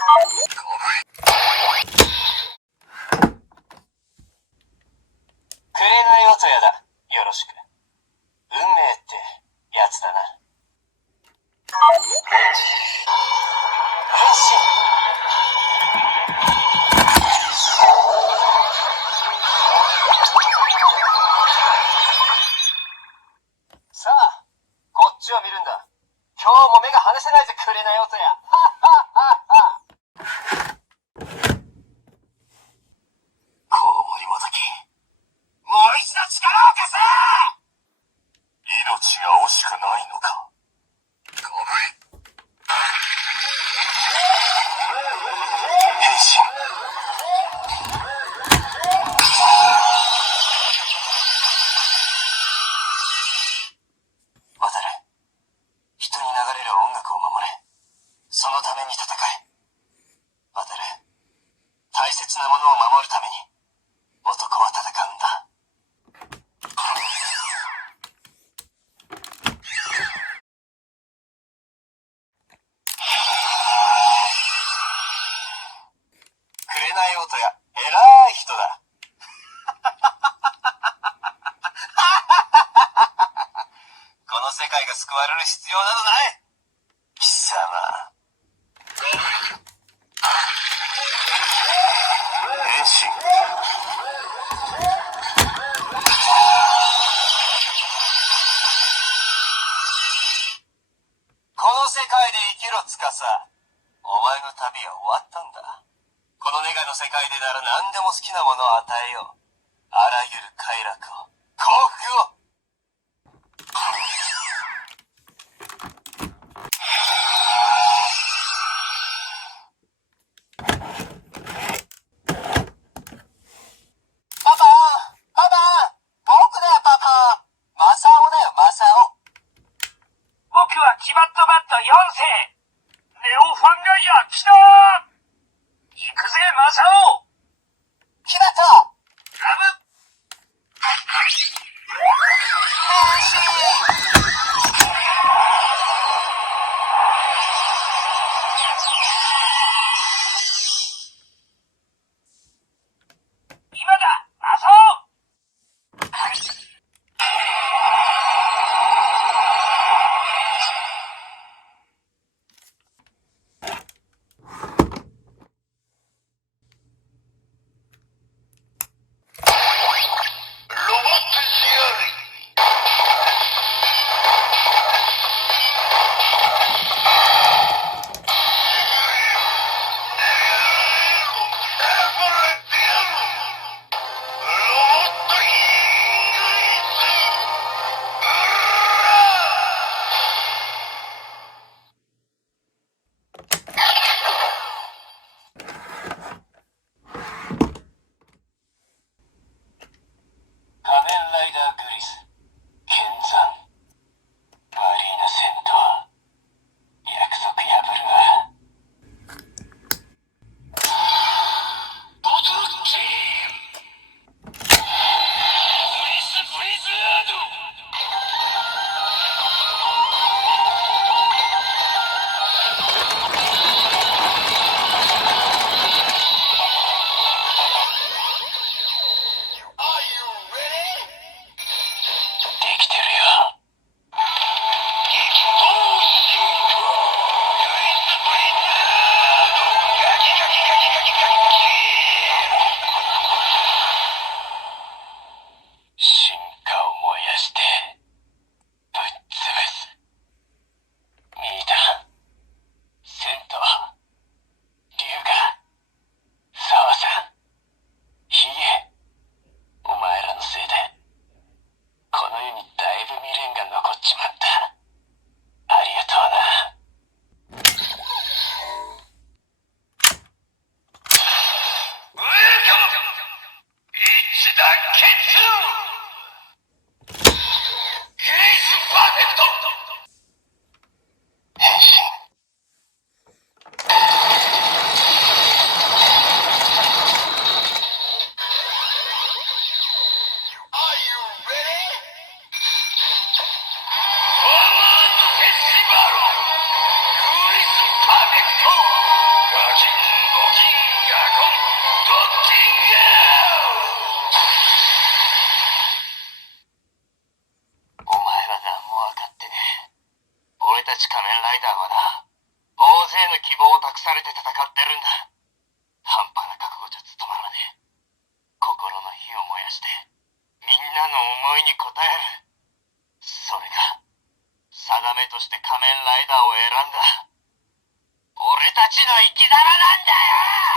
紅音屋だ。よろしく。運命ってやつだな。変身。さあ、こっちを見るんだ。今日も目が離せないぜ、紅音屋。コウモリもどき、もう一度力を貸せ！命が惜しくないのか。変身。渡れ。人に流れる音楽を守れ。そのために戦え。渡れ。大切なものを守るために男は戦うんだ。紅音や偉い人だ。この世界が救われる必要などない。貴様。変身。この世界で生きろ、司。お前の旅は終わったんだ。このネガの世界でなら何でも好きなものを与えよう。あらゆる快楽を、幸福を。パパ僕だよ、パパ。マサオだよ、マサオ。僕はキバットバット4世。ネオファンガイア来たー。行くぜ、マサオ。キバト。ラブ。変身。されて戦ってるんだ。半端な覚悟じゃ務まらねえ。心の火を燃やしてみんなの思いに応える。それが定めとして仮面ライダーを選んだ俺たちの生き様なんだよ。